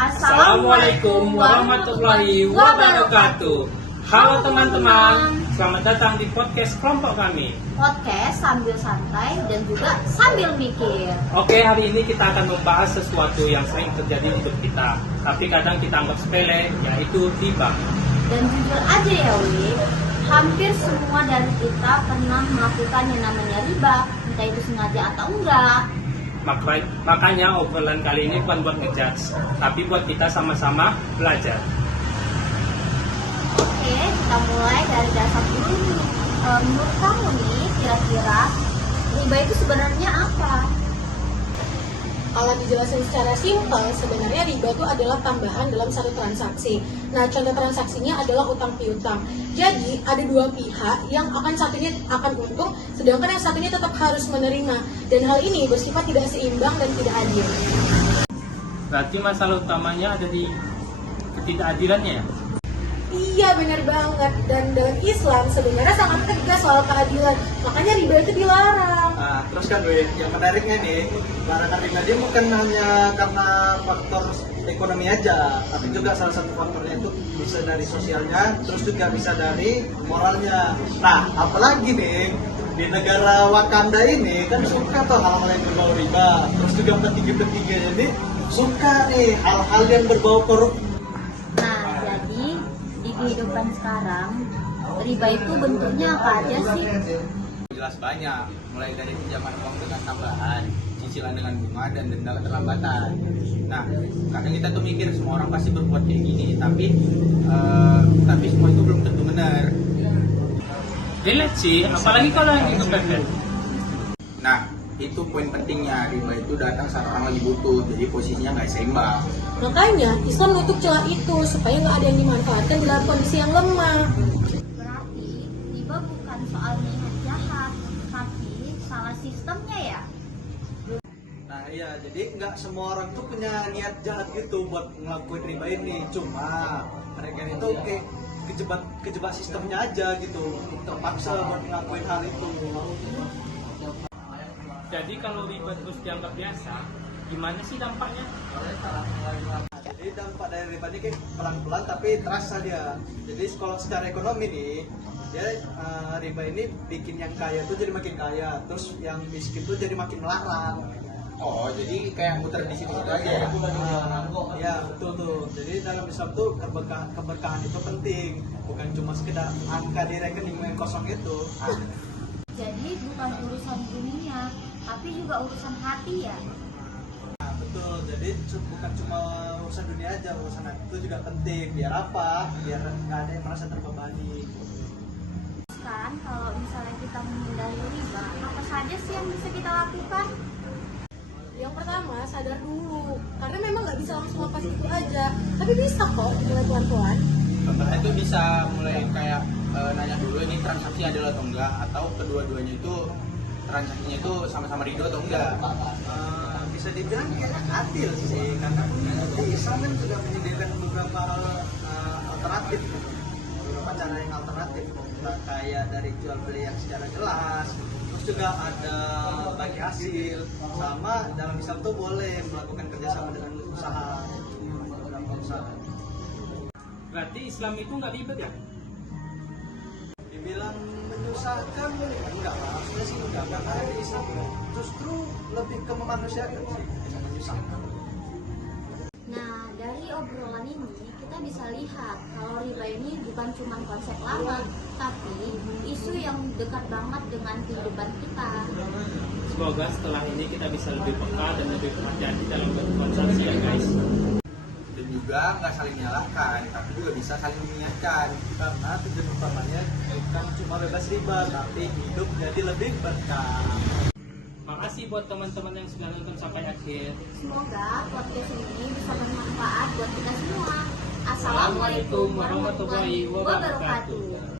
Assalamualaikum warahmatullahi wabarakatuh. Halo teman-teman, selamat datang di podcast kelompok kami. Podcast sambil santai dan juga sambil mikir. Oke, hari ini kita akan membahas sesuatu yang sering terjadi di hidup kita, tapi kadang kita anggap sepele, yaitu riba. Dan jujur aja ya Wi, hampir semua dari kita pernah melakukan yang namanya riba, entah itu sengaja atau enggak. Makanya obrolan kali ini bukan buat ngejudge, tapi buat kita sama-sama belajar. Oke, kita mulai dari dasar dulu nih. Menurut kamu nih, kira-kira riba itu sebenarnya apa? Kalau dijelasin secara simpel, sebenarnya riba itu adalah tambahan dalam satu transaksi. Nah, contoh transaksinya adalah utang piutang. Jadi, ada dua pihak yang satunya akan untung, sedangkan yang satunya tetap harus menerima. Dan hal ini bersifat tidak seimbang dan tidak adil. Berarti masalah utamanya ada di ketidakadilannya ya? Iya, benar banget. Dan dalam Islam sebenarnya sangat tegas soal keadilan. Makanya riba itu dilarang. Nah, terus kan Win, yang menariknya nih, larangan riba dia bukan hanya karena faktor ekonomi aja, tapi juga salah satu faktornya itu bisa dari sosialnya, terus juga bisa dari moralnya. Nah, apalagi nih di negara Wakanda ini kan suka tuh hal-hal yang berbau riba, terus juga petiga-petiga jadi suka nih hal-hal yang berbau korup. Nah, jadi di kehidupan sekarang, riba itu bentuknya apa aja sih? Jelas banyak, mulai dari pinjaman uang dengan tambahan, cicilan dengan bunga, dan denda keterlambatan. Nah, kadang kita tuh mikir semua orang pasti berbuat kayak gini, tapi semua itu belum tentu benar. Relate sih, apalagi kalau yang itu kepepet. Nah, itu poin pentingnya, riba itu datang saat orang lagi butuh, jadi posisinya nggak seimbang. Makanya, Islam menutup celah itu supaya nggak ada yang dimanfaatkan dalam kondisi yang lemah. Berarti riba bukan soal niat jahat, tapi salah sistemnya ya. Nah iya, jadi nggak semua orang tuh punya niat jahat gitu buat ngelakuin riba ini. Cuma mereka itu kayak kejebak sistemnya aja gitu, terpaksa buat ngelakuin hal itu. Jadi kalau riba terus dianggap biasa, gimana sih dampaknya? Jadi dampak dari riba ini kayak pelan-pelan tapi terasa dia. Jadi kalau secara ekonomi nih, dia riba ini bikin yang kaya tuh jadi makin kaya, terus yang miskin tuh jadi makin melarang. Oh, jadi kayak muter di situ aja ya? Ya betul tuh. Jadi dalam Islam tuh keberkahan itu penting, bukan cuma sekedar angka di rekening yang kosong itu. Jadi bukan urusan dunia, tapi juga urusan hati ya. Nah, betul. Jadi bukan cuma urusan dunia aja, urusan hati itu juga penting. Biar apa? Biar nggak ada yang merasa terbebani. Kan kalau misalnya kita menghindari riba, apa saja sih yang bisa kita lakukan? Yang pertama, sadar dulu. Karena memang nggak bisa langsung lepas itu aja. Tapi bisa kok, mulai pelan-pelan. Contohnya itu bisa mulai kayak nanya dulu ini transaksi adalah atau enggak, atau kedua-duanya itu transaksinya itu sama-sama ridho atau enggak. Bisa dibilang kayaknya adil sih, karena Islam kan juga menyediakan beberapa alternatif, beberapa cara yang alternatif, kayak dari jual beli yang secara jelas, terus juga ada bagi hasil, sama dalam Islam tuh boleh melakukan kerjasama dengan usaha, beberapa usaha. Berarti Islam itu nggak ribet ya? Dibilang menyusahkan enggak lah, maksudnya sih enggak, karena di Islam justru lebih ke memanusiakan sih, bukan menyusahkan. Nah, dari obrolan ini kita bisa lihat kalau riba ini bukan cuma konsep lama, tapi isu yang dekat banget dengan kehidupan kita. Semoga setelah ini kita bisa lebih peka dan lebih berhati-hati dalam bertransaksi ya guys. Dan juga nggak saling menyalahkan, tapi juga bisa saling mengingatkan. Karena tujuan utamanya bukan cuma bebas riba, tapi hidup jadi lebih berkah. Makasih buat teman-teman yang sudah nonton sampai akhir. Semoga podcast ini bisa bermanfaat buat kita semua. Assalamualaikum warahmatullahi wabarakatuh.